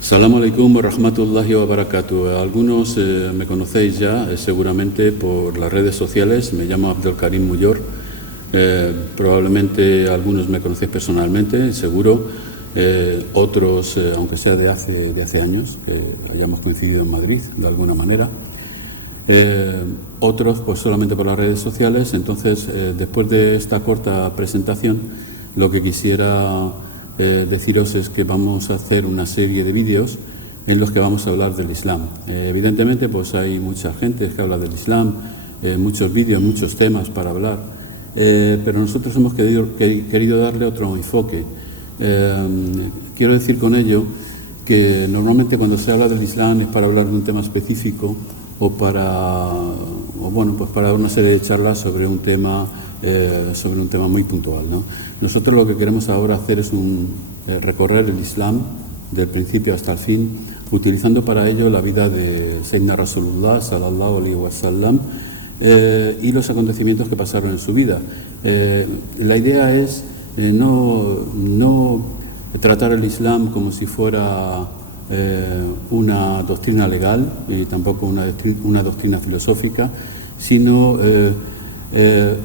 Assalamu alaikum wa rahmatullahi wa barakatuh. Algunos me conocéis ya seguramente por las redes sociales. Me llamo Abdelkarim Muyor. Probablemente algunos me conocéis personalmente, seguro. Otros, aunque sea de hace años, que hayamos coincidido en Madrid de alguna manera. Otros pues solamente por las redes sociales. Entonces, después de esta corta presentación, lo que quisiera deciros es que vamos a hacer una serie de vídeos en los que vamos a hablar del Islam. Evidentemente pues hay mucha gente que habla del Islam, muchos vídeos, muchos temas para hablar, pero nosotros hemos querido darle otro enfoque. Quiero decir con ello que normalmente cuando se habla del Islam es para hablar de un tema específico o para una serie de charlas sobre un tema muy puntual, ¿no? Nosotros lo que queremos ahora hacer es recorrer el Islam del principio hasta el fin, utilizando para ello la vida de Sayyidina Rasulullah sallallahu alaihi wasallam y los acontecimientos que pasaron en su vida. La idea es no tratar el Islam como si fuera una doctrina legal y tampoco una doctrina filosófica, sino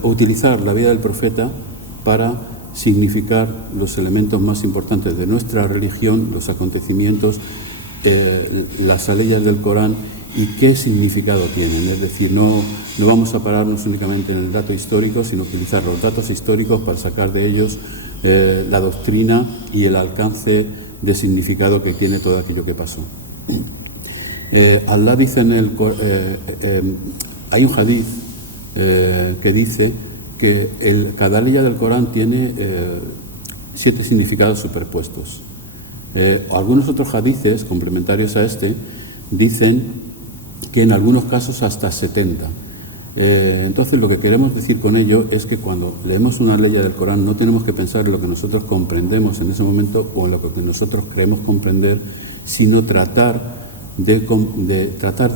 utilizar la vida del profeta para significar los elementos más importantes de nuestra religión, los acontecimientos, las aleyas del Corán y qué significado tienen. Es decir, no vamos a pararnos únicamente en el dato histórico, sino utilizar los datos históricos para sacar de ellos la doctrina y el alcance de significado que tiene todo aquello que pasó. Allah dice hay un hadith que dice que cada aleya del Corán tiene 7 significados superpuestos. Algunos otros hadices complementarios a este dicen que en algunos casos hasta 70. Entonces lo que queremos decir con ello es que cuando leemos una aleya del Corán no tenemos que pensar en lo que nosotros comprendemos en ese momento o en lo que nosotros creemos comprender, sino tratar de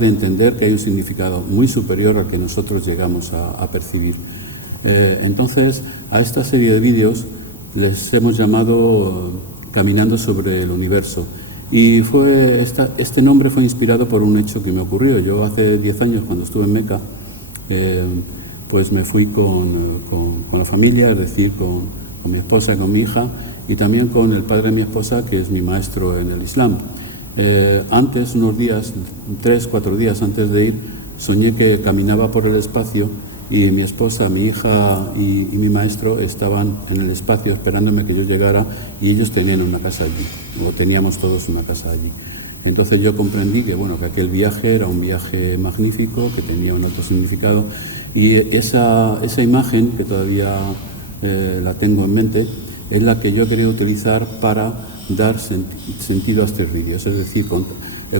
entender que hay un significado muy superior al que nosotros llegamos a percibir. Entonces, a esta serie de vídeos les hemos llamado Caminando sobre el Universo. Y este nombre fue inspirado por un hecho que me ocurrió. Yo hace 10 años, cuando estuve en Meca, pues me fui con la familia, es decir, con mi esposa y con mi hija, y también con el padre de mi esposa, que es mi maestro en el Islam. Antes, unos días, 3-4 días antes de ir, soñé que caminaba por el espacio y mi esposa, mi hija y mi maestro estaban en el espacio esperándome que yo llegara y ellos tenían una casa allí, o teníamos todos una casa allí. Entonces yo comprendí que aquel viaje era un viaje magnífico, que tenía un alto significado, y esa imagen, que todavía la tengo en mente, es la que yo he querido utilizar para dar sentido a estos vídeos. Es decir,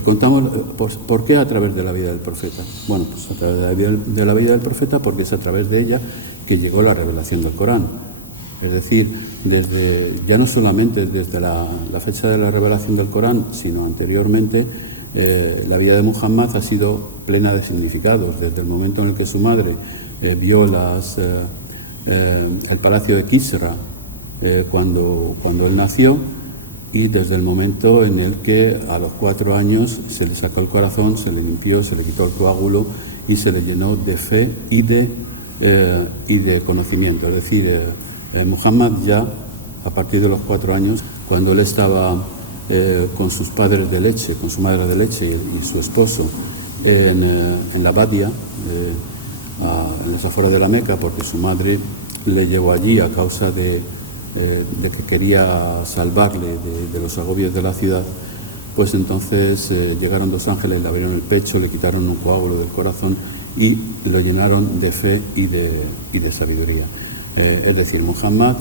contamos por qué a través de la vida del profeta. Bueno, pues a través de la vida del profeta, porque es a través de ella que llegó la revelación del Corán. Es decir, ya no solamente desde la fecha de la revelación del Corán, sino anteriormente, la vida de Muhammad ha sido plena de significados. Desde el momento en el que su madre vio el palacio de Kisra cuando él nació, y desde el momento en el que a los 4 años se le sacó el corazón, se le limpió, se le quitó el coágulo y se le llenó de fe y de conocimiento. Es decir, Muhammad ya a partir de los 4 años, cuando él estaba con sus padres de leche, con su madre de leche y su esposo en la Badia, en las afueras de la Meca, porque su madre le llevó allí a causa de que quería salvarle de los agobios de la ciudad, pues entonces llegaron 2 ángeles, le abrieron el pecho, le quitaron un coágulo del corazón y lo llenaron de fe y de sabiduría. Es decir, Muhammad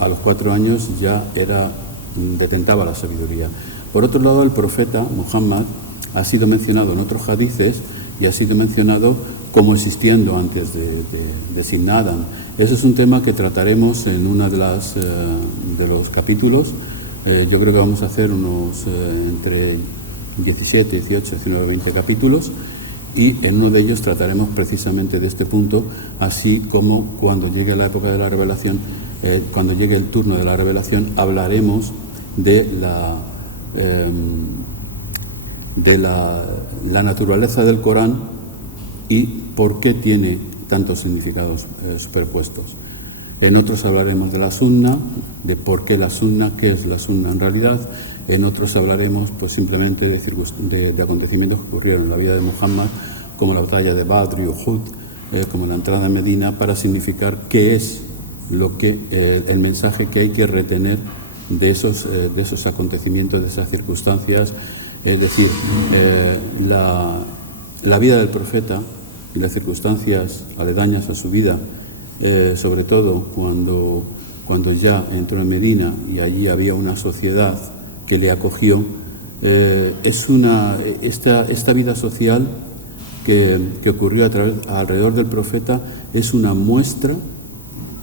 a los 4 años ya detentaba la sabiduría. Por otro lado, el profeta Muhammad ha sido mencionado en otros hadices y ha sido mencionado como existiendo antes de Sidna Adam. Ese es un tema que trataremos en uno de los capítulos. Yo creo que vamos a hacer unos entre 17, 18, 19, 20 capítulos, y en uno de ellos trataremos precisamente de este punto, así como cuando llegue la época de la revelación, cuando llegue el turno de la revelación, hablaremos de de la naturaleza del Corán y por qué tiene tantos significados superpuestos. En otros hablaremos de la sunna, de por qué la sunna, qué es la sunna en realidad. En otros hablaremos pues simplemente de acontecimientos que ocurrieron en la vida de Muhammad, como la batalla de Badr y Uhud, como la entrada en Medina, para significar qué es el mensaje que hay que retener de esos acontecimientos, de esas circunstancias. Es decir, la vida del profeta y las circunstancias aledañas a su vida, sobre todo cuando ya entró en Medina y allí había una sociedad que le acogió, esta vida social que ocurrió alrededor del profeta es una muestra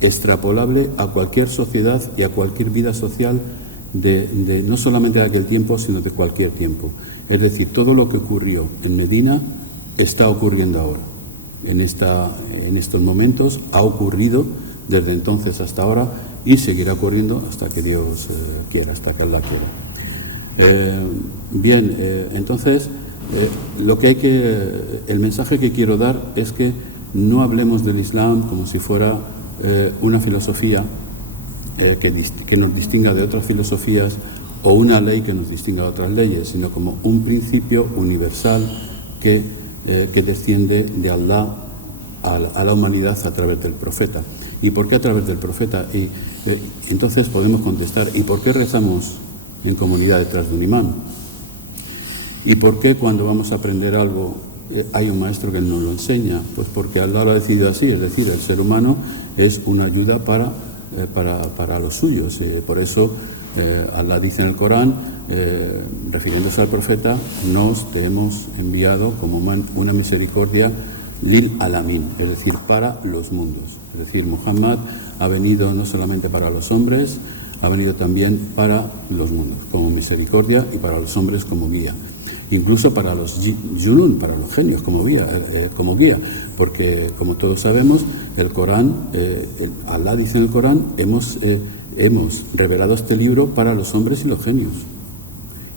extrapolable a cualquier sociedad y a cualquier vida social de no solamente de aquel tiempo, sino de cualquier tiempo. Es decir, todo lo que ocurrió en Medina está ocurriendo ahora. En estos momentos ha ocurrido desde entonces hasta ahora y seguirá ocurriendo hasta que Dios quiera, hasta que Allah quiera. Entonces el mensaje que quiero dar es que no hablemos del Islam como si fuera una filosofía que nos distinga de otras filosofías o una ley que nos distinga de otras leyes, sino como un principio universal que desciende de Allah a la humanidad a través del profeta. ¿Y por qué a través del profeta? Y entonces podemos contestar, ¿y por qué rezamos en comunidad detrás de un imán? ¿Y por qué cuando vamos a aprender algo hay un maestro que nos lo enseña? Pues porque Allah lo ha decidido así, es decir, el ser humano es una ayuda para los suyos. Por eso Allah dice en el Corán, refiriéndose al profeta, nos te hemos enviado como una misericordia lil alamin, es decir, para los mundos. Es decir, Muhammad ha venido no solamente para los hombres, ha venido también para los mundos, como misericordia, y para los hombres como guía. Incluso para los yunun, para los genios como guía, porque como todos sabemos, el Corán, Allah dice en el Corán, hemos revelado este libro para los hombres y los genios,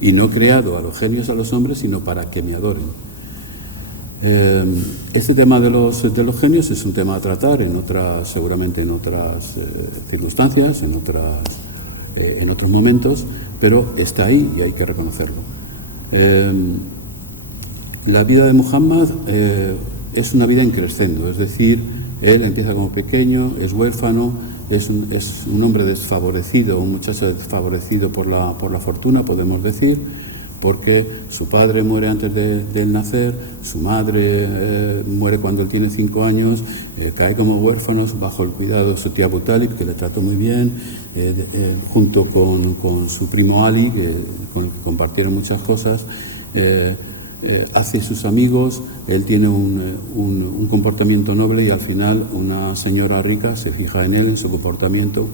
y no creado a los genios a los hombres, sino para que me adoren. Este tema de los genios es un tema a tratar seguramente en otras circunstancias, en otros momentos, pero está ahí y hay que reconocerlo. La vida de Muhammad es una vida in crescendo, es decir, él empieza como pequeño, es huérfano, es un hombre desfavorecido, un muchacho desfavorecido por la fortuna, podemos decir, porque su padre muere antes de él nacer, su madre muere cuando él tiene 5 años, cae como huérfano bajo el cuidado de su tío Abu Talib, que le trató muy bien, junto con su primo Ali, que compartieron muchas cosas, hace sus amigos, él tiene un comportamiento noble y al final una señora rica se fija en él, en su comportamiento,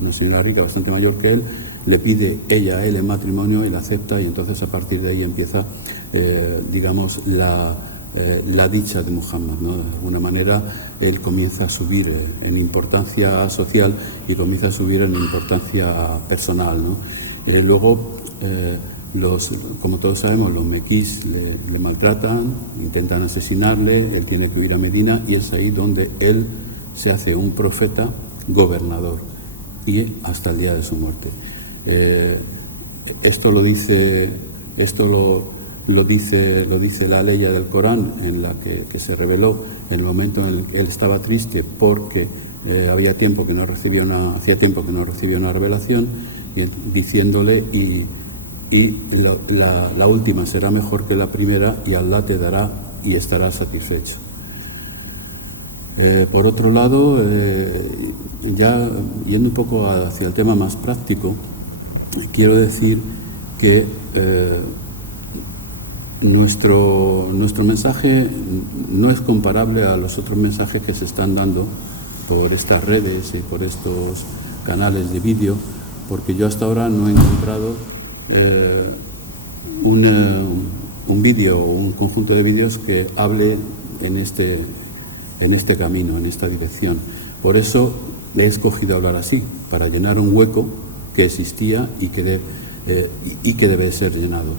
una señora rica bastante mayor que él, le pide ella a él en matrimonio, él acepta y entonces a partir de ahí empieza, la dicha de Muhammad, ¿no? De alguna manera él comienza a subir en importancia social y comienza a subir en importancia personal, ¿no? Luego, como todos sabemos, los mequís le maltratan, intentan asesinarle, él tiene que huir a Medina y es ahí donde él se hace un profeta gobernador y hasta el día de su muerte. Esto lo dice la ley del Corán, en la que se reveló en el momento en el que él estaba triste porque hacía tiempo que no recibía una revelación, diciéndole y la última será mejor que la primera y Allah te dará y estarás satisfecho. Por otro lado, ya yendo un poco hacia el tema más práctico, quiero decir que nuestro mensaje no es comparable a los otros mensajes que se están dando por estas redes y por estos canales de vídeo, porque yo hasta ahora no he encontrado un vídeo o un conjunto de vídeos que hable en este camino, en esta dirección. Por eso le he escogido hablar así, para llenar un hueco que existía y que debe ser llenado.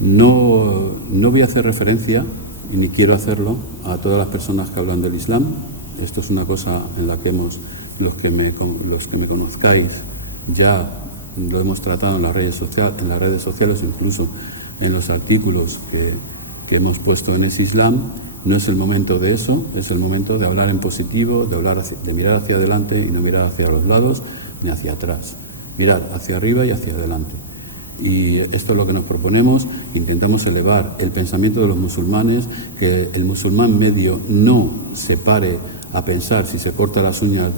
No voy a hacer referencia, y ni quiero hacerlo, a todas las personas que hablan del Islam. Esto es una cosa en la que los que me conozcáis, ya lo hemos tratado en las redes sociales, incluso en los artículos que hemos puesto en ese Islam. No es el momento de eso, es el momento de hablar en positivo, de mirar hacia adelante y no mirar hacia los lados ni hacia atrás. Mirar hacia arriba y hacia adelante. Y esto es lo que nos proponemos. Intentamos elevar el pensamiento de los musulmanes, que el musulmán medio no se pare a pensar si se corta las uñas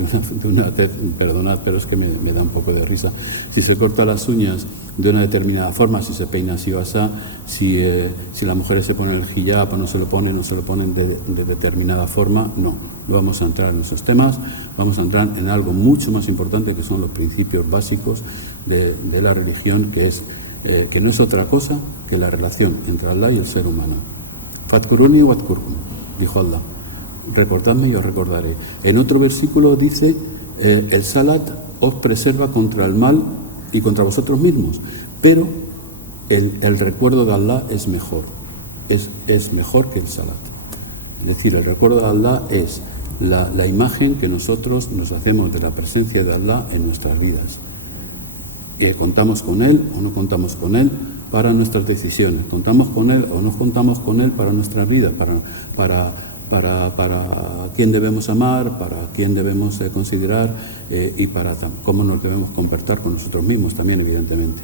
perdonad, pero es que me da un poco de risa, si se corta las uñas de una determinada forma, si se peina así o así, si las mujeres se ponen el hijab o no se lo ponen de determinada forma. No vamos a entrar en esos temas, vamos a entrar en algo mucho más importante, que son los principios básicos de la religión, que no es otra cosa que la relación entre Allah y el ser humano. Fadkuruni wadkurkum, dijo Allah. Recordadme y os recordaré. En otro versículo dice, el salat os preserva contra el mal y contra vosotros mismos, pero el recuerdo de Allah es mejor, es mejor que el salat. Es decir, el recuerdo de Allah es la imagen que nosotros nos hacemos de la presencia de Allah en nuestras vidas. Que contamos con Él o no contamos con Él para nuestras decisiones, contamos con Él o no contamos con Él para nuestras vidas, para quién debemos amar, para quién debemos considerar y para cómo nos debemos comportar con nosotros mismos también, evidentemente.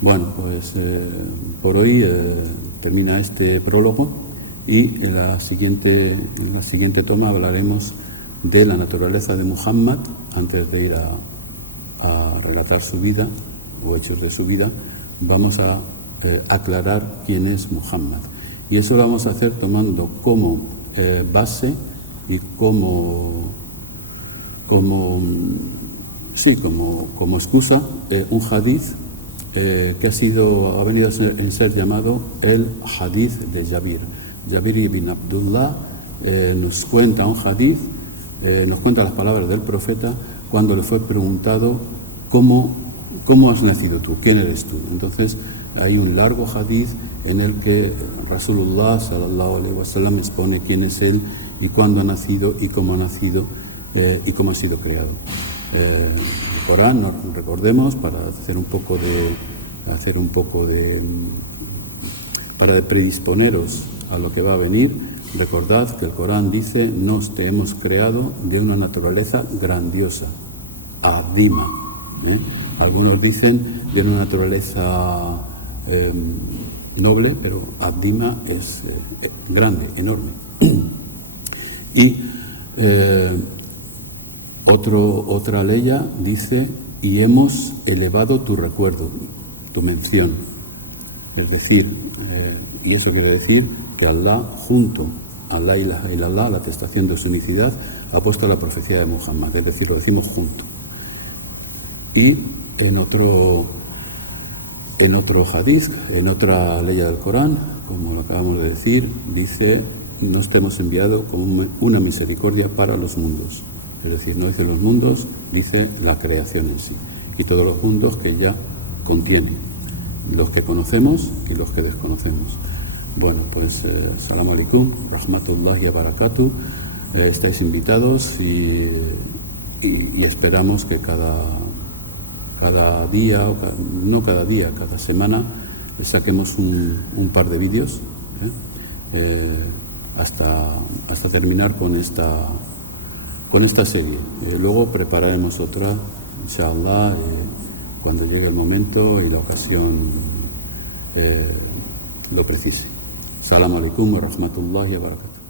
Bueno, pues por hoy termina este prólogo, y en la siguiente toma hablaremos de la naturaleza de Muhammad. Antes de ir a relatar su vida o hechos de su vida, vamos a aclarar quién es Muhammad, y eso lo vamos a hacer tomando como base y como excusa un hadith que ha venido a ser llamado el hadith de Jabir. Jabir ibn Abdullah nos cuenta un hadith, nos cuenta las palabras del profeta cuando le fue preguntado ¿cómo has nacido tú? ¿Quién eres tú? Entonces hay un largo hadith en el que Rasulullah sallallahu alaihi wasallam expone quién es él y cuándo ha nacido y cómo ha nacido y cómo ha sido creado. El Corán, recordemos, para predisponeros a lo que va a venir, recordad que el Corán dice: nos te hemos creado de una naturaleza grandiosa, adima. Algunos dicen de una naturaleza noble, pero adima es grande, enorme. Y otra leya dice: y hemos elevado tu recuerdo, tu mención. Es decir, y eso quiere decir que Allah, junto a la ilaha illallah, la atestación de su unicidad, ha puesto la profecía de Muhammad, es decir, lo decimos junto. Y en otro hadith, en otra ley del Corán, como lo acabamos de decir, dice: nos te hemos enviado como una misericordia para los mundos. Es decir, no dice los mundos, dice la creación en sí, y todos los mundos que ya contiene, los que conocemos y los que desconocemos. Bueno, pues salam alaikum, rahmatullahi wa barakatuh. Estáis invitados y esperamos que cada día, cada semana saquemos un par de vídeos hasta terminar con esta serie. Luego prepararemos otra, inshallah, cuando llegue el momento y la ocasión lo precise. Salam alaikum wa rahmatullahi wa barakatuh.